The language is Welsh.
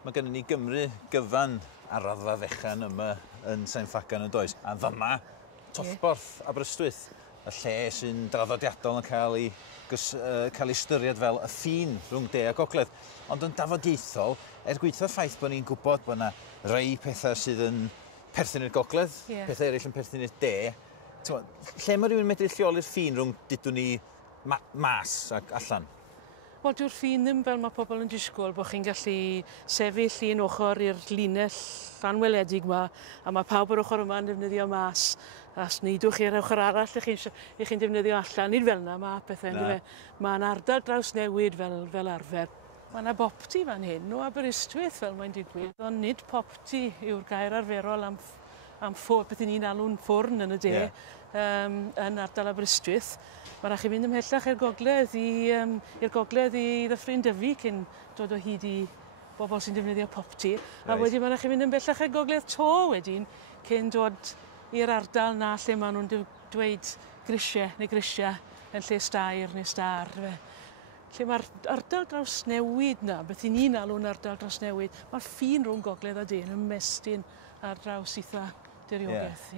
Mae gennym ni Gymru gyfan ar raddfa fechan yma yn Sain Ffagan yn does. A fyma, tollborth Aberystwyth, y lle sy'n draddodiadol yn cael ei ystyried fel y ffin rhwng de a gogledd. Ond yn dafodieithol, gweithio'r ffaith bod ni'n gwybod bod yna rhai pethau sydd yn perthyn i'r gogledd, pethau eraill yn perthyn i'r de. Lle mae rhywun medru lleoli'r ffin rhwng dydw ni mas ac allan? Wel, dyw'r ffin ddim fel mae pobl yn disgwyl bod chi'n gallu sefyll un ochr i'r linell anweledig yma, a mae pawb o'r ochr yma yn defnyddio mas, a sneidwch i'r ochr arall i chi'n defnyddio allan. Nid fel yna, mae pethau. Mae'n ardal draws newid fel arfer. Mae yna bopti fan hyn o Aberystwyth fel mae'n digwydd, ond nid popti yw'r gair arferol am beth ni'n alw'n ffwrn yn y de yn ardal Aberystwyth. Mae rhaid chi fynd ymhellach i'r gogledd i ddyffryn Dyfi cyn dod o hyd i bobl sy'n defnyddio popti. A wedyn mae rhaid chi fynd ymhellach i'r gogledd to wedyn cyn dod i'r ardal na lle maen nhw'n dweud grisiau yn lle stair neu star. Lle mae'r ardal draws newid na, beth ni'n alw'n ardal draws newid, mae'r ffin rhwng gogledd a de yn ymestyn ar draws eitha diriogaeth.